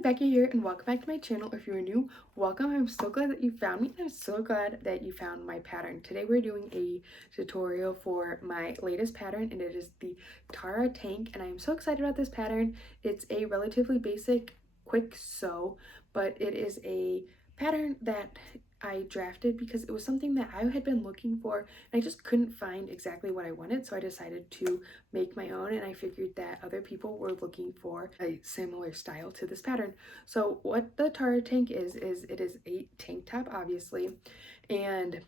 everyone, Becky here, and welcome back to my channel. If you're new, welcome. I'm so glad that you found me. I'm so glad that you found my pattern. Today we're doing a tutorial for my latest pattern, and it is the Tara tank, and I am so excited about this pattern. It's a relatively basic, quick sew, but it is a pattern that I drafted because it was something that I had been looking for, and I just couldn't find exactly what I wanted, so I decided to make my own, and I figured that other people were looking for a similar style to this pattern. So what the Tara tank is it is a tank top, obviously, and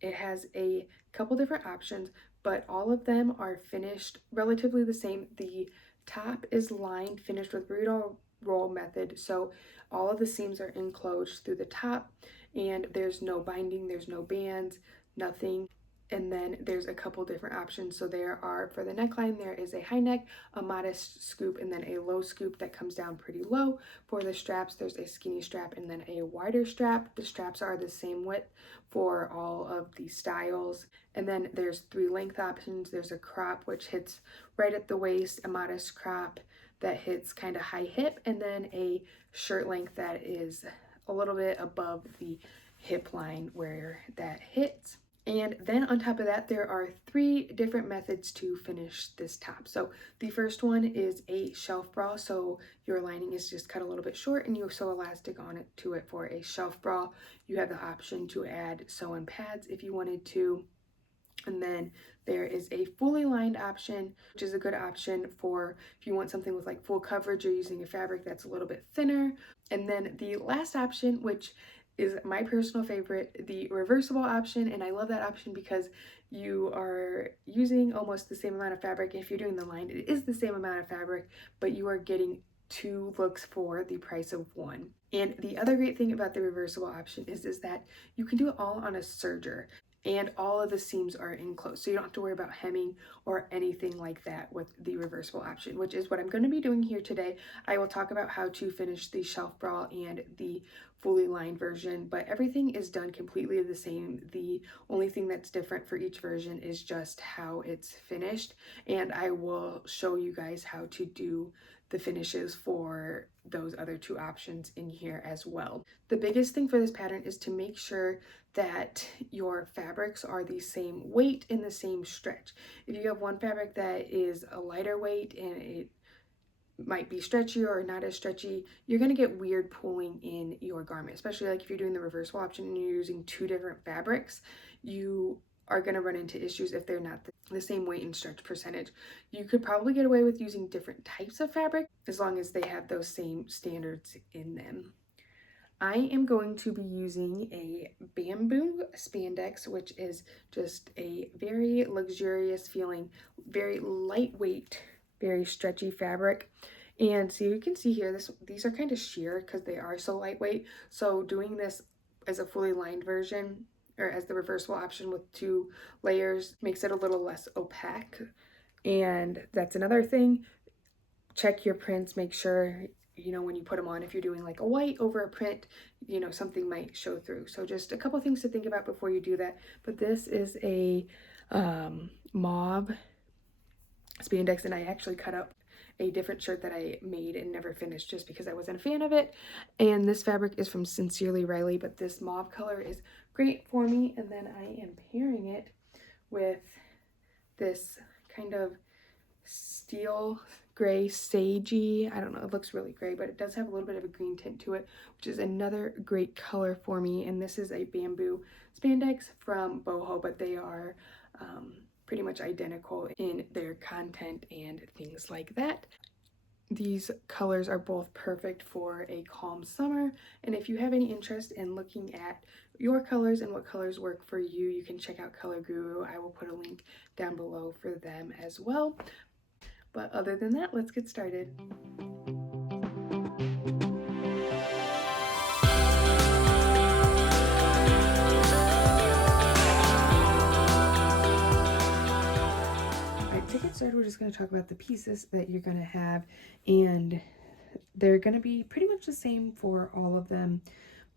it has a couple different options, but all of them are finished relatively the same. The top is lined, finished with Burrito roll method, so all of the seams are enclosed through the top, and there's no binding, there's no bands, nothing. And then there's a couple different options. So there are, for the neckline, there is a high neck, a modest scoop, and then a low scoop that comes down pretty low. For the straps, there's a skinny strap and then a wider strap. The straps are the same width for all of the styles. And then there's 3 length options. There's a crop, which hits right at the waist, a modest crop that hits kind of high hip, and then a shirt length that is a little bit above the hip line where that hits. And then on top of that, there are 3 different methods to finish this top. So the first one is a shelf bra. So your lining is just cut a little bit short and you sew elastic on it to it for a shelf bra. You have the option to add sew-in pads if you wanted to. And then there is a fully lined option, which is a good option for if you want something with like full coverage or using a fabric that's a little bit thinner. And then the last option, which is my personal favorite, the reversible option, and I love that option because you are using almost the same amount of fabric. If you're doing the line, it is the same amount of fabric, but you are getting 2 looks for the price of 1. And the other great thing about the reversible option is that you can do it all on a serger, and all of the seams are enclosed, so you don't have to worry about hemming or anything like that with the reversible option, which is what I'm going to be doing here today. I will talk about how to finish the shelf bra and the fully lined version, but everything is done completely the same. The only thing that's different for each version is just how it's finished, and I will show you guys how to do the finishes for those other 2 options in here as well. The biggest thing for this pattern is to make sure that your fabrics are the same weight and the same stretch. If you have one fabric that is a lighter weight and it might be stretchier or not as stretchy, you're going to get weird pulling in your garment, especially like if you're doing the reversible option and you're using 2 different fabrics. You are going to run into issues if they're not the same weight and stretch percentage. You could probably get away with using different types of fabric as long as they have those same standards in them. I am going to be using a bamboo spandex, which is just a very luxurious feeling, very lightweight, very stretchy fabric. And so you can see here, these are kind of sheer because they are so lightweight. So doing this as a fully lined version, or as the reversible option with 2 layers, makes it a little less opaque. And that's another thing. Check your prints, make sure, you know, when you put them on, if you're doing like a white over a print, you know, something might show through. So just a couple things to think about before you do that. But this is a mauve spandex, and I actually cut up a different shirt that I made and never finished just because I wasn't a fan of it. And this fabric is from Sincerely Riley, but this mauve color is great for me. And then I am pairing it with this kind of steel gray sagey, I don't know, it looks really gray, but it does have a little bit of a green tint to it, which is another great color for me. And this is a bamboo spandex from Boho, but they are pretty much identical in their content and things like that. These colors are both perfect for a calm summer, and if you have any interest in looking at your colors and what colors work for you, you can check out Color Guru. I will put a link down below for them as well. But other than that, let's get started. To get started, we're just going to talk about the pieces that you're going to have, and they're going to be pretty much the same for all of them,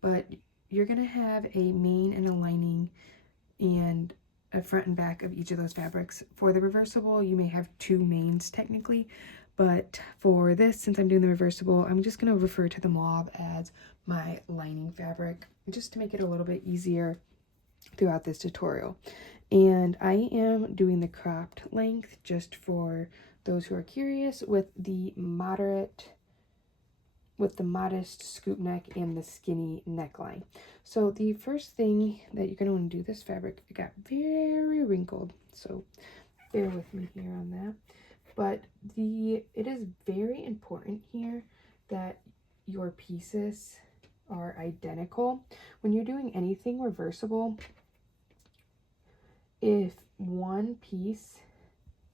but you're going to have a main and a lining and a front and back of each of those fabrics. For the reversible, you may have 2 mains technically, But for this, since I'm doing the reversible, I'm just going to refer to the mauve as my lining fabric, just to make it a little bit easier throughout this tutorial. And I am doing the cropped length just for those who are curious, with the modest scoop neck and the skinny neckline. So the first thing that you're going to want to do, this fabric, it got very wrinkled, so bear with me here on that. But it is very important here that your pieces are identical. When you're doing anything reversible, if one piece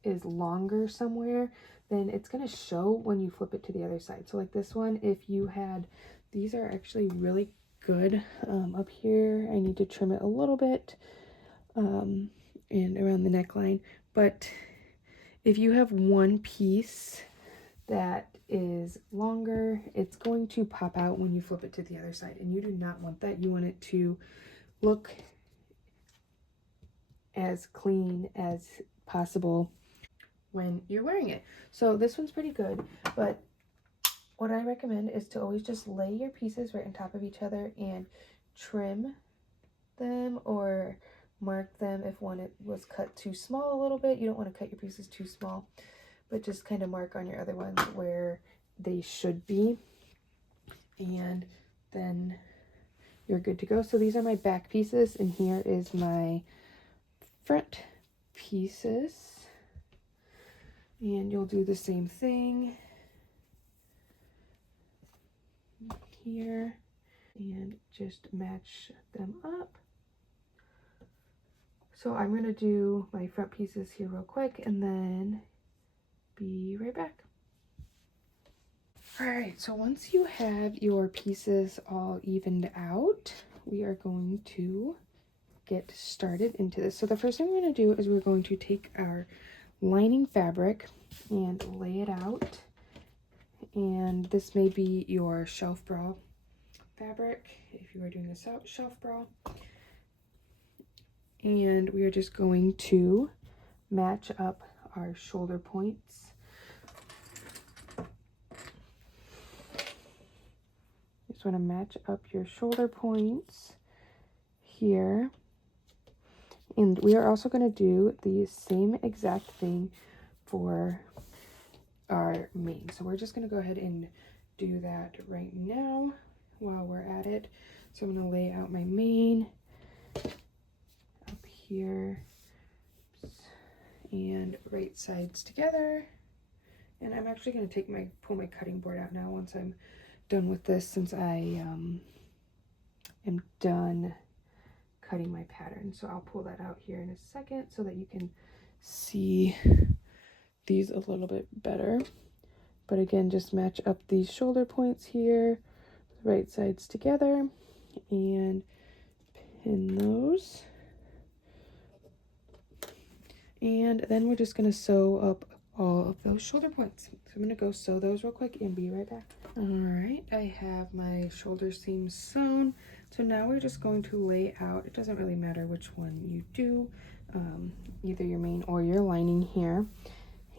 is longer somewhere, then it's going to show when you flip it to the other side. So like this one, if you had, these are actually really good. Up here, I need to trim it a little bit, and around the neckline. But if you have one piece that is longer, it's going to pop out when you flip it to the other side, and you do not want that. You want it to look as clean as possible when you're wearing it. So this one's pretty good, but what I recommend is to always just lay your pieces right on top of each other and trim them or mark them if one was cut too small a little bit. You don't want to cut your pieces too small, but just kind of mark on your other ones where they should be, and then you're good to go. So these are my back pieces, and here is my front pieces, and you'll do the same thing here and just match them up. So I'm going to do my front pieces here real quick and then be right back. All right, so once you have your pieces all evened out, we are going to get started into this. So the first thing we're going to do is we're going to take our lining fabric and lay it out. And this may be your shelf bra fabric if you are doing this out shelf bra. And we are just going to match up our shoulder points. Just want to match up your shoulder points here. And we are also going to do the same exact thing for our mane. So we're just going to go ahead and do that right now while we're at it. So I'm going to lay out my mane up here and right sides together. And I'm actually going to pull my cutting board out now once I'm done with this, since I am done cutting my pattern. So I'll pull that out here in a second so that you can see these a little bit better. But again, just match up these shoulder points here, right sides together, and pin those. And then we're just going to sew up all of those shoulder points. So I'm going to go sew those real quick and be right back. All right, I have my shoulder seams sewn. So now we're just going to lay out, it doesn't really matter which one you do, either your mane or your lining here.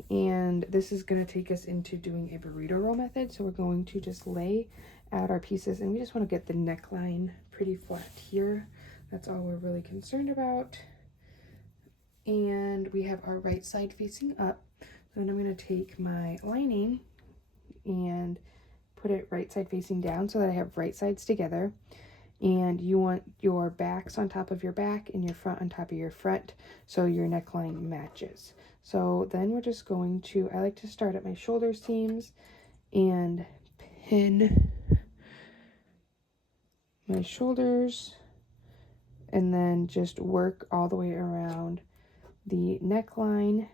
And this is going to take us into doing a burrito roll method. So we're going to just lay out our pieces, and we just want to get the neckline pretty flat here. That's all we're really concerned about. And we have our right side facing up. Then I'm going to take my lining and put it right side facing down so that I have right sides together. And you want your backs on top of your back and your front on top of your front, so your neckline matches. So then we're just going to, I like to start at my shoulder seams and pin my shoulders, and then just work all the way around the neckline,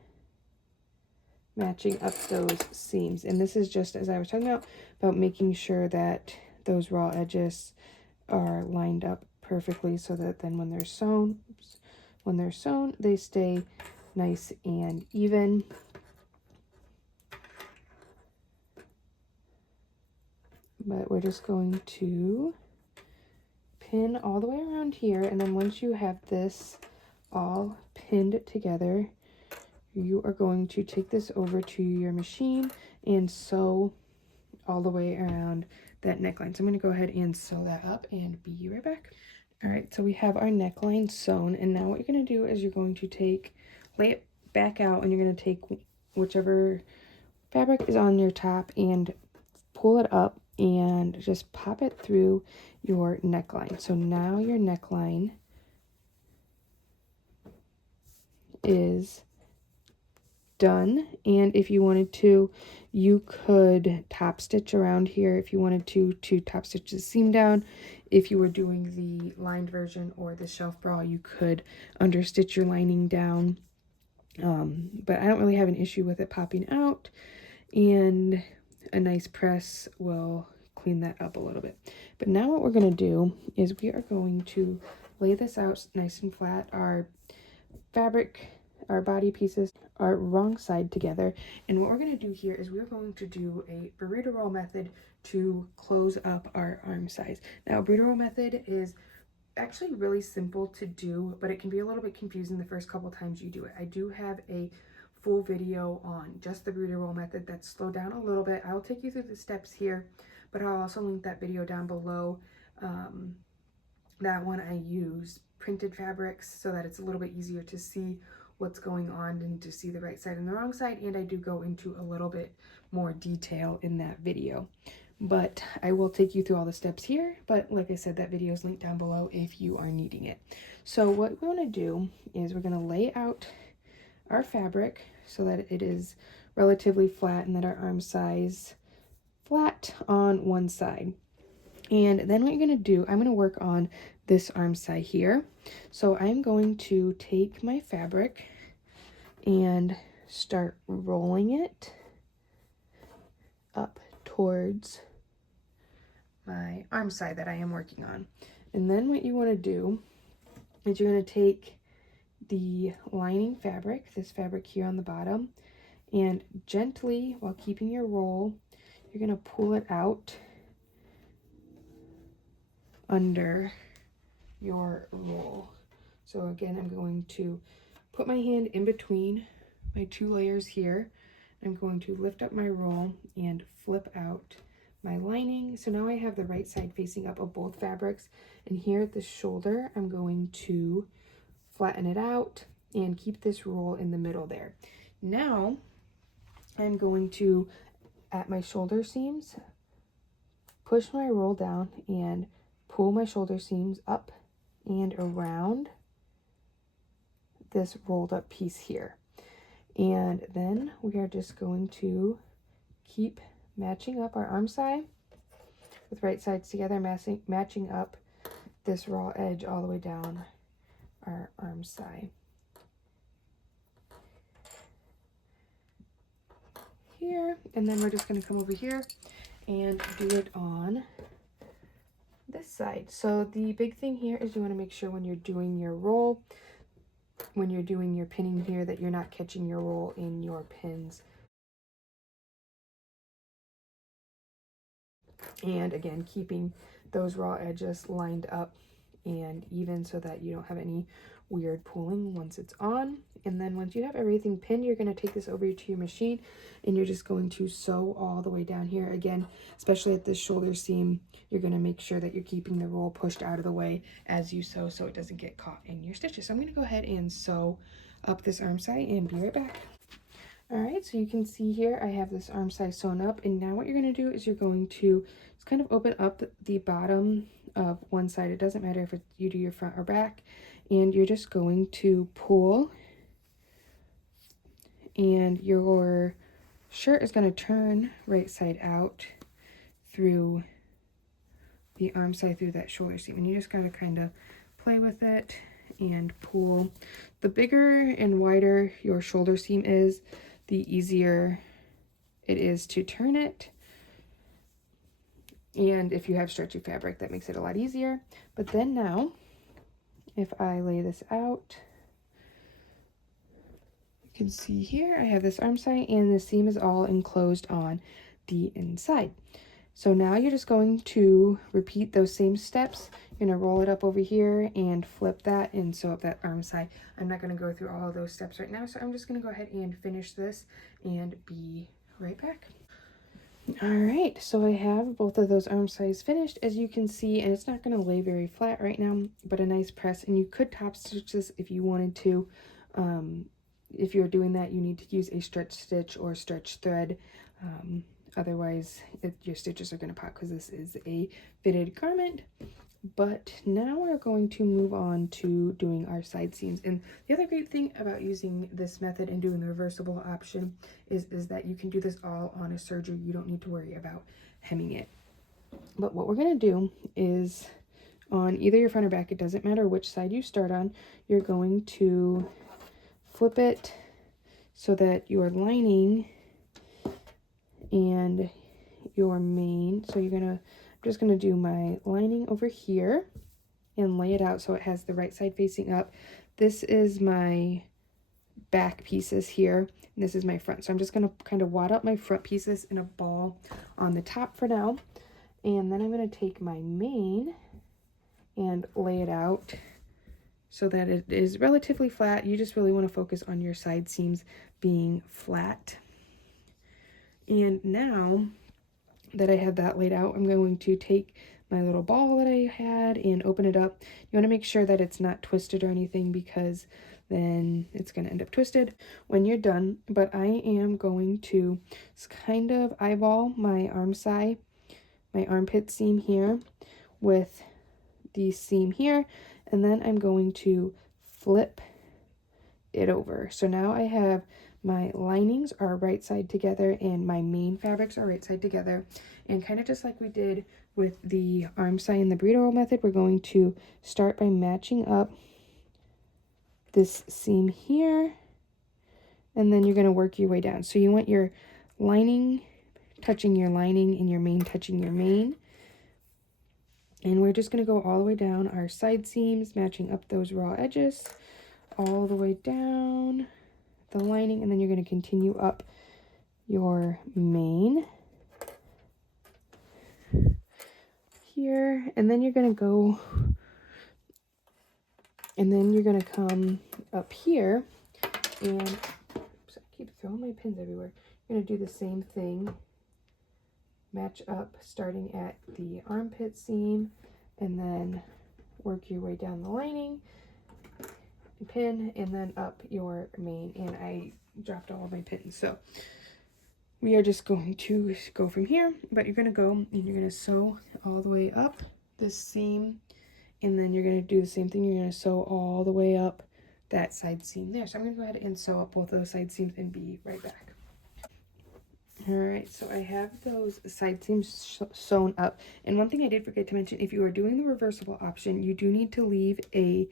matching up those seams. And this is just, as I was talking about making sure that those raw edges are lined up perfectly, so that then when they're sewn, they stay nice and even. But we're just going to pin all the way around here, and then once you have this all pinned together, you are going to take this over to your machine and sew all the way around that neckline. So I'm going to go ahead and sew that up and be right back. All right, so we have our neckline sewn, and now what you're going to do is you're going to lay it back out, and you're going to take whichever fabric is on your top and pull it up and just pop it through your neckline. So now your neckline is done, and if you wanted to, you could top stitch around here if you wanted to top stitch the seam down. If you were doing the lined version or the shelf bra, you could understitch your lining down, but I don't really have an issue with it popping out, and a nice press will clean that up a little bit. But now what we're going to do is we are going to lay this out nice and flat. Our fabric, our body pieces are wrong side together, and what we're going to do here is we're going to do a burrito roll method to close up our Armscye. Now, burrito roll method is actually really simple to do, but it can be a little bit confusing the first couple times you do it. I do have a full video on just the burrito roll method that's slowed down a little bit. I'll take you through the steps here, but I'll also link that video down below. That one I use printed fabrics so that it's a little bit easier to see what's going on and to see the right side and the wrong side, and I do go into a little bit more detail in that video. But I will take you through all the steps here, but like I said, that video is linked down below if you are needing it. So what we want to do is we're going to lay out our fabric so that it is relatively flat and that our Armscye flat on one side. And then what you're going to do, I'm going to work on this Armscye here. So I'm going to take my fabric and start rolling it up towards my Armscye that I am working on. And then what you want to do is you're going to take the lining fabric, this fabric here on the bottom, and gently, while keeping your roll, you're going to pull it out under your roll. So again, I'm going to put my hand in between my two layers here. I'm going to lift up my roll and flip out my lining. So now I have the right side facing up of both fabrics, and here at the shoulder I'm going to flatten it out and keep this roll in the middle there. Now I'm going to, at my shoulder seams, push my roll down and pull my shoulder seams up and around this rolled up piece here. And then we are just going to keep matching up our Armscye with right sides together, matching up this raw edge all the way down our Armscye. Here, and then we're just going to come over here and do it on this side. So the big thing here is you want to make sure when you're doing your roll, when you're doing your pinning here, that you're not catching your roll in your pins. And again, keeping those raw edges lined up and even so that you don't have any weird pulling once it's on. And then once you have everything pinned, you're going to take this over to your machine and you're just going to sew all the way down here. Again, especially at this shoulder seam, you're going to make sure that you're keeping the roll pushed out of the way as you sew so it doesn't get caught in your stitches. So I'm going to go ahead and sew up this Armscye and be right back. All right, so you can see here I have this Armscye sewn up, and now what you're going to do is you're going to just kind of open up the bottom of one side. It doesn't matter if you do your front or back, and you're just going to pull, and your shirt is going to turn right side out through the Armscye through that shoulder seam, and you just got to kind of play with it and pull. The bigger and wider your shoulder seam is, the easier it is to turn it. And if you have stretchy fabric, that makes it a lot easier. But then now, if I lay this out, you can see here I have this Armscye and the seam is all enclosed on the inside. So now you're just going to repeat those same steps. You're going to roll it up over here and flip that and sew up that Armscye. I'm not going to go through all of those steps right now, so I'm just going to go ahead and finish this and be right back. All right, so I have both of those Armscye finished, as you can see, and it's not going to lay very flat right now, but a nice press. And you could top stitch this if you wanted to. If you're doing that, you need to use a stretch stitch or stretch thread. Otherwise, your stitches are going to pop because this is a fitted garment. But now we're going to move on to doing our side seams. And the other great thing about using this method and doing the reversible option is that you can do this all on a serger. You don't need to worry about hemming it. But what we're going to do is on either your front or back, it doesn't matter which side you start on, you're going to flip it so that your lining and your main, so you're gonna, I'm just gonna do my lining over here and lay it out so it has the right side facing up. This is my back pieces here, and this is my front. So I'm just gonna kind of wad up my front pieces in a ball on the top for now, and then I'm gonna take my main and lay it out so that it is relatively flat. You just really want to focus on your side seams being flat. And now that I have that laid out, I'm going to take my little ball that I had and open it up. You want to make sure that it's not twisted or anything, because then it's going to end up twisted when you're done. But I am going to kind of eyeball my Armscye, my armpit seam here with the seam here, and then I'm going to flip it over. So now I have my linings are right side together and my main fabrics are right side together, and kind of just like we did with the Armscye and the Burrito method, we're going to start by matching up this seam here, and then you're going to work your way down. So you want your lining touching your lining and your main touching your main, and we're just going to go all the way down our side seams, matching up those raw edges all the way down the lining, and then you're going to continue up your main here, and then you're going to go, and then you're going to come up here, and oops, I keep throwing my pins everywhere. You're going to do the same thing, match up starting at the armpit seam, and then work your way down the lining, pin, and then up your main. And I dropped all of my pins, so we are just going to go from here, but you're going to go and you're going to sew all the way up this seam, and then you're going to do the same thing. You're going to sew all the way up that side seam there. So I'm going to go ahead and sew up both those side seams and be right back. All right, so I have those side seams sewn up. And one thing I did forget to mention, if you are doing the reversible option, you do need to leave a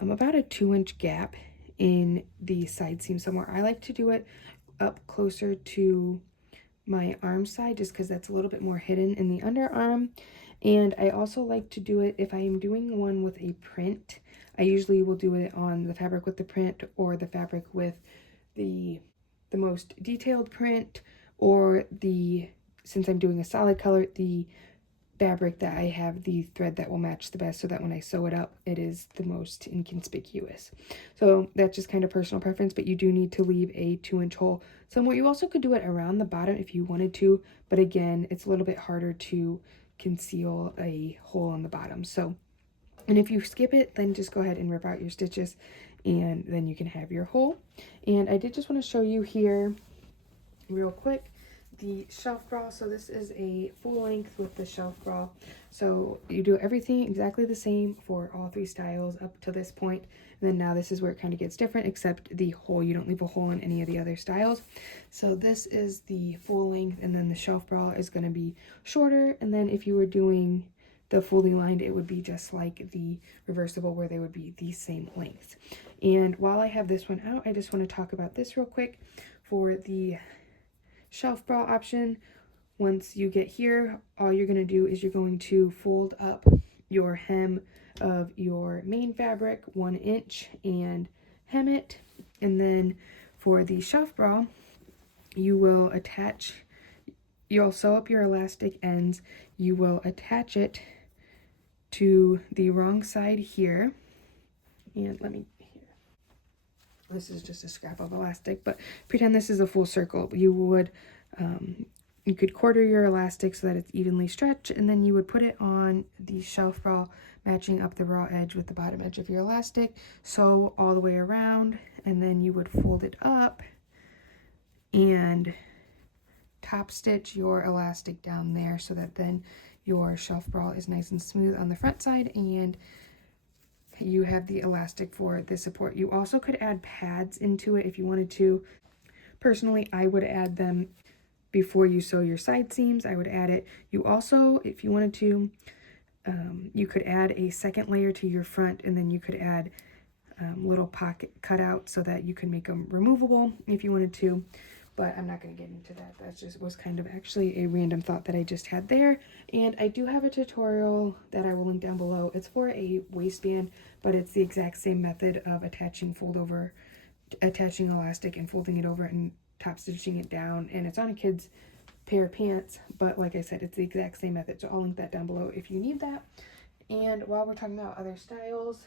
about a 2-inch gap in the side seam somewhere. I like to do it up closer to my arm side, just because that's a little bit more hidden in the underarm. And I also like to do it if I am doing one with a print. I usually will do it on the fabric with the print, or the fabric with the most detailed print, or the, since I'm doing a solid color, the fabric that I have the thread that will match the best, so that when I sew it up, it is the most inconspicuous. So that's just kind of personal preference, but you do need to leave a 2-inch hole somewhere. You also could do it around the bottom if you wanted to, but again, it's a little bit harder to conceal a hole on the bottom. So, and if you skip it, then just go ahead and rip out your stitches, and then you can have your hole. And I did just want to show you here real quick the shelf bra. So this is a full length with the shelf bra. So you do everything exactly the same for all 3 styles up to this point. And then now this is where it kind of gets different, except the hole, you don't leave a hole in any of the other styles. So this is the full length, and then the shelf bra is going to be shorter. And then if you were doing the fully lined, it would be just like the reversible, where they would be the same length. And while I have this one out, I just want to talk about this real quick. For the shelf bra option, once you get here, all you're going to do is you're going to fold up your hem of your main fabric 1 inch and hem it. And then for the shelf bra, you will attach, you'll sew up your elastic ends, you will attach it to the wrong side here, and let me, this is just a scrap of elastic, but pretend this is a full circle. You would you could quarter your elastic so that it's evenly stretched, and then you would put it on the shelf bra, matching up the raw edge with the bottom edge of your elastic, sew all the way around, and then you would fold it up and top stitch your elastic down there so that then your shelf bra is nice and smooth on the front side, and you have the elastic for the support. You also could add pads into it if you wanted to. Personally, I would add them before you sew your side seams. I would add it. You also, if you wanted to, you could add a second layer to your front, and then you could add little pocket cutouts so that you can make them removable if you wanted to. But I'm not going to get into that. That just was kind of actually a random thought that I just had there. And I do have a tutorial that I will link down below. It's for a waistband, but it's the exact same method of attaching elastic and folding it over and top stitching it down. And it's on a kid's pair of pants, but like I said, it's the exact same method. So I'll link that down below if you need that. And while we're talking about other styles,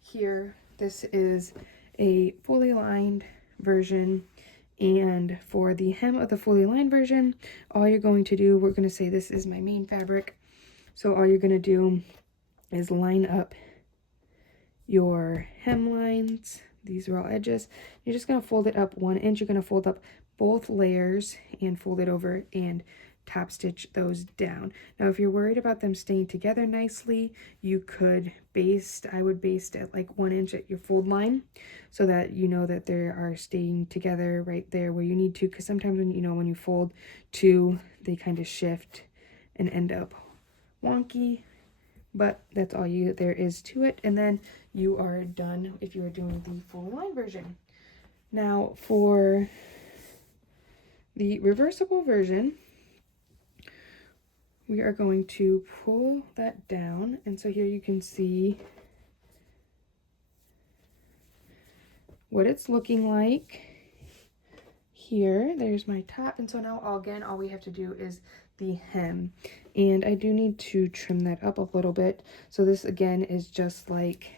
here, this is a fully lined version. And for the hem of the fully lined version, all you're going to do, we're going to say this is my main fabric. So all you're going to do is line up your hem lines, these raw edges. You're just going to fold it up 1 inch. You're going to fold up both layers and fold it over and top stitch those down. Now, if you're worried about them staying together nicely, you could baste. I would baste at like 1 inch at your fold line so that you know that they are staying together right there where you need to, because sometimes when you fold two, they kind of shift and end up wonky. But that's all there is to it, and then you are done if you are doing the fully lined version. Now for the reversible version, we are going to pull that down, and so here you can see what it's looking like. Here, there's my top, and so now again, all we have to do is the hem, and I do need to trim that up a little bit. So this again is just like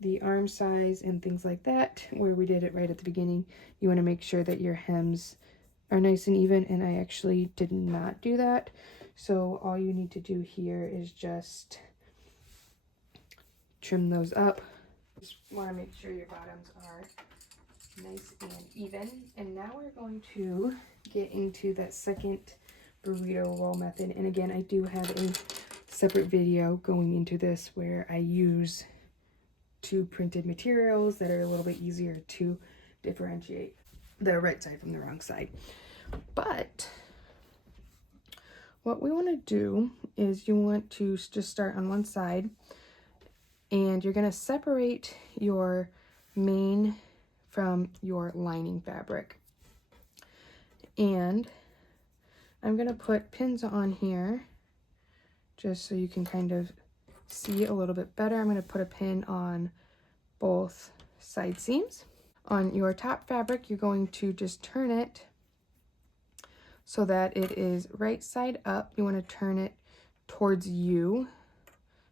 the arm size and things like that, where we did it right at the beginning. You want to make sure that your hems are nice and even, and I actually did not do that. So all you need to do here is just trim those up. Just want to make sure your bottoms are nice and even. And now we're going to get into that second burrito roll method. And again, I do have a separate video going into this where I use 2 printed materials that are a little bit easier to differentiate the right side from the wrong side. But what we want to do is you want to just start on one side, and you're going to separate your main from your lining fabric. And I'm going to put pins on here just so you can kind of see a little bit better. I'm going to put a pin on both side seams. On your top fabric, you're going to just turn it so that it is right side up. You want to turn it towards you.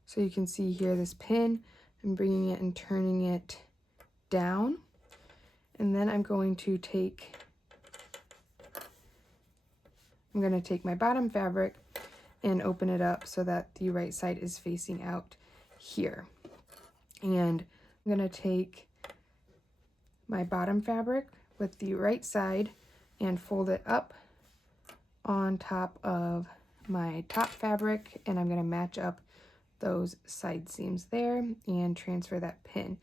So you can see here this pin, I'm bringing it and turning it down. And then I'm going to take my bottom fabric and open it up so that the right side is facing out here. And I'm going to take my bottom fabric with the right side and fold it up on top of my top fabric, and I'm going to match up those side seams there and transfer that pin.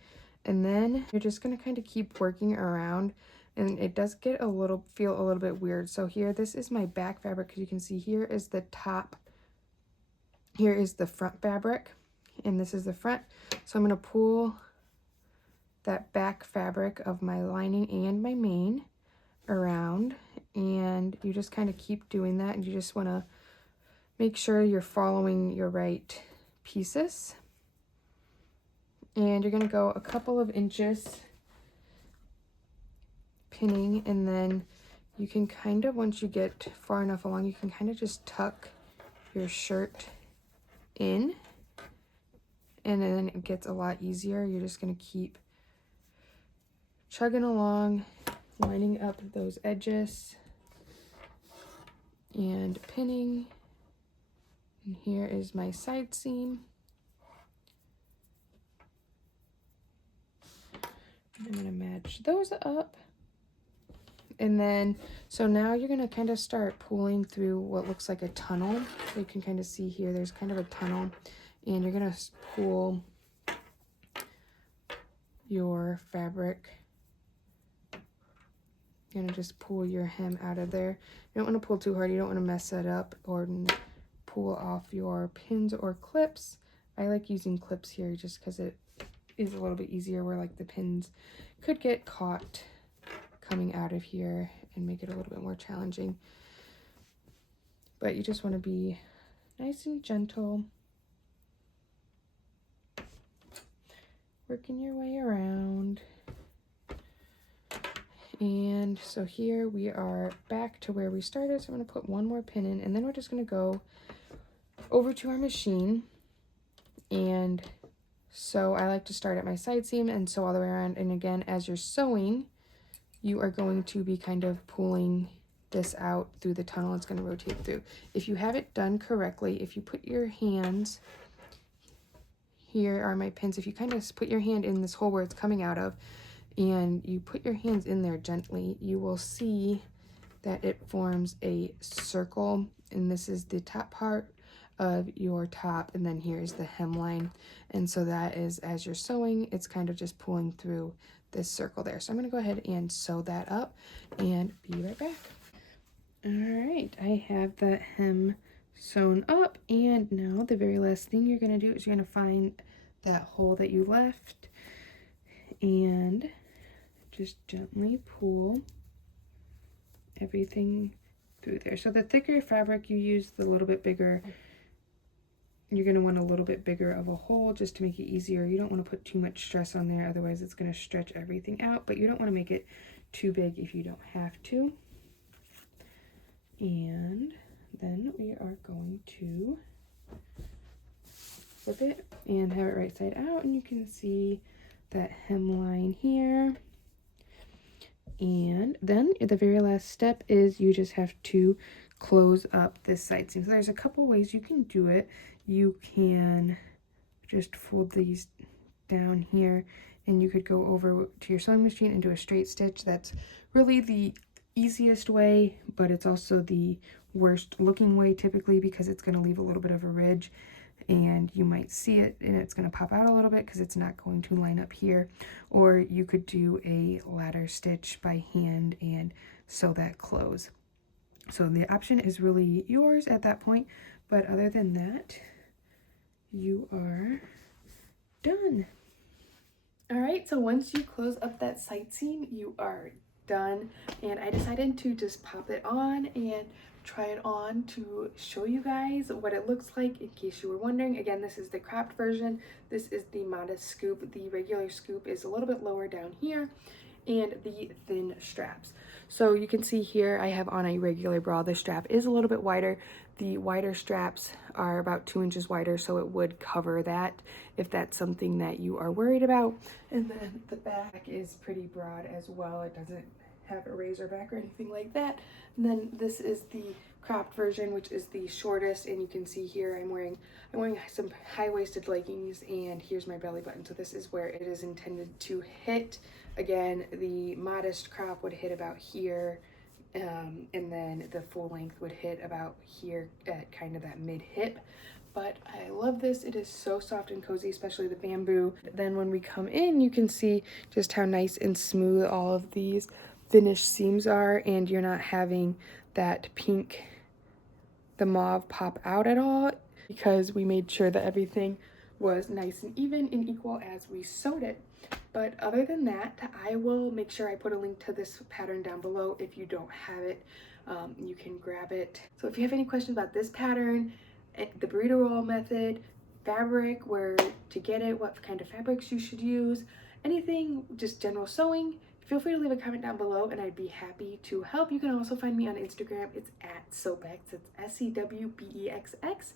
And then you're just going to kind of keep working around, and it does get feel a little bit weird. So here, this is my back fabric, because you can see here is the top, here is the front fabric, and this is the front. So I'm going to pull that back fabric of my lining and my main around, and you just kind of keep doing that, and you just want to make sure you're following your right pieces. And you're going to go a couple of inches pinning, and then you can kind of, once you get far enough along, you can kind of just tuck your shirt in, and then it gets a lot easier. You're just going to keep chugging along, lining up those edges, and pinning. And here is my side seam. I'm going to match those up. And then, so now you're going to kind of start pulling through what looks like a tunnel. So you can kind of see here, there's kind of a tunnel. And you're going to pull your fabric. You're going to just pull your hem out of there. You don't want to pull too hard. You don't want to mess that up or pull off your pins or clips. I like using clips here just because it is a little bit easier, where like the pins could get caught coming out of here and make it a little bit more challenging. But you just want to be nice and gentle, working your way around. And so here we are back to where we started. So I'm going to put one more pin in, and then we're just going to go over to our machine. And so I like to start at my side seam and sew all the way around. And again, as you're sewing, you are going to be kind of pulling this out through the tunnel. It's going to rotate through. If you have it done correctly, if you put your hands, here are my pins, if you kind of put your hand in this hole where it's coming out of, and you put your hands in there gently, you will see that it forms a circle, and this is the top part of your top, and then here's the hemline. And so that is, as you're sewing, it's kind of just pulling through this circle there. So I'm going to go ahead and sew that up and be right back. All right, I have that hem sewn up, and now the very last thing you're going to do is you're going to find that hole that you left and just gently pull everything through there. So the thicker fabric you use, the little bit bigger, you're going to want a little bit bigger of a hole just to make it easier. You don't want to put too much stress on there, otherwise it's going to stretch everything out, but you don't want to make it too big if you don't have to. And then we are going to flip it and have it right side out, and you can see that hemline here. And then the very last step is you just have to close up this side seam. So there's a couple ways you can do it. You can just fold these down here, and you could go over to your sewing machine and do a straight stitch. That's really the easiest way, but it's also the worst looking way typically, because it's going to leave a little bit of a ridge and you might see it and it's going to pop out a little bit because it's not going to line up here. Or you could do a ladder stitch by hand and sew that close. So the option is really yours at that point, but other than that, you are done. All right, so once you close up that side seam, you are done. And I decided to just pop it on and try it on to show you guys what it looks like, in case you were wondering. Again, this is the cropped version. This is the modest scoop. The regular scoop is a little bit lower down here, and the thin straps. So you can see here I have on a regular bra. The strap is a little bit wider. The wider straps are about 2 inches wider, so it would cover that if that's something that you are worried about. And then the back is pretty broad as well. It doesn't have a razor back or anything like that. And then this is the cropped version, which is the shortest, and you can see here I'm wearing some high-waisted leggings, and here's my belly button. So this is where it is intended to hit. Again, the modest crop would hit about here, and then the full length would hit about here at kind of that mid-hip. But I love this. It is so soft and cozy, especially the bamboo. Then when we come in, you can see just how nice and smooth all of these finished seams are, and you're not having that pink, the mauve pop out at all, because we made sure that everything was nice and even and equal as we sewed it. But other than that, I will make sure I put a link to this pattern down below. If you don't have it, you can grab it. So if you have any questions about this pattern, the burrito roll method, fabric, where to get it, what kind of fabrics you should use, anything, just general sewing, feel free to leave a comment down below and I'd be happy to help. You can also find me on Instagram. It's at SewBexx. It's SewBexx.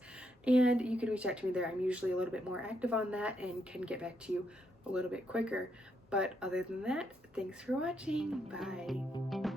And you can reach out to me there. I'm usually a little bit more active on that and can get back to you a little bit quicker. But other than that, thanks for watching. Bye.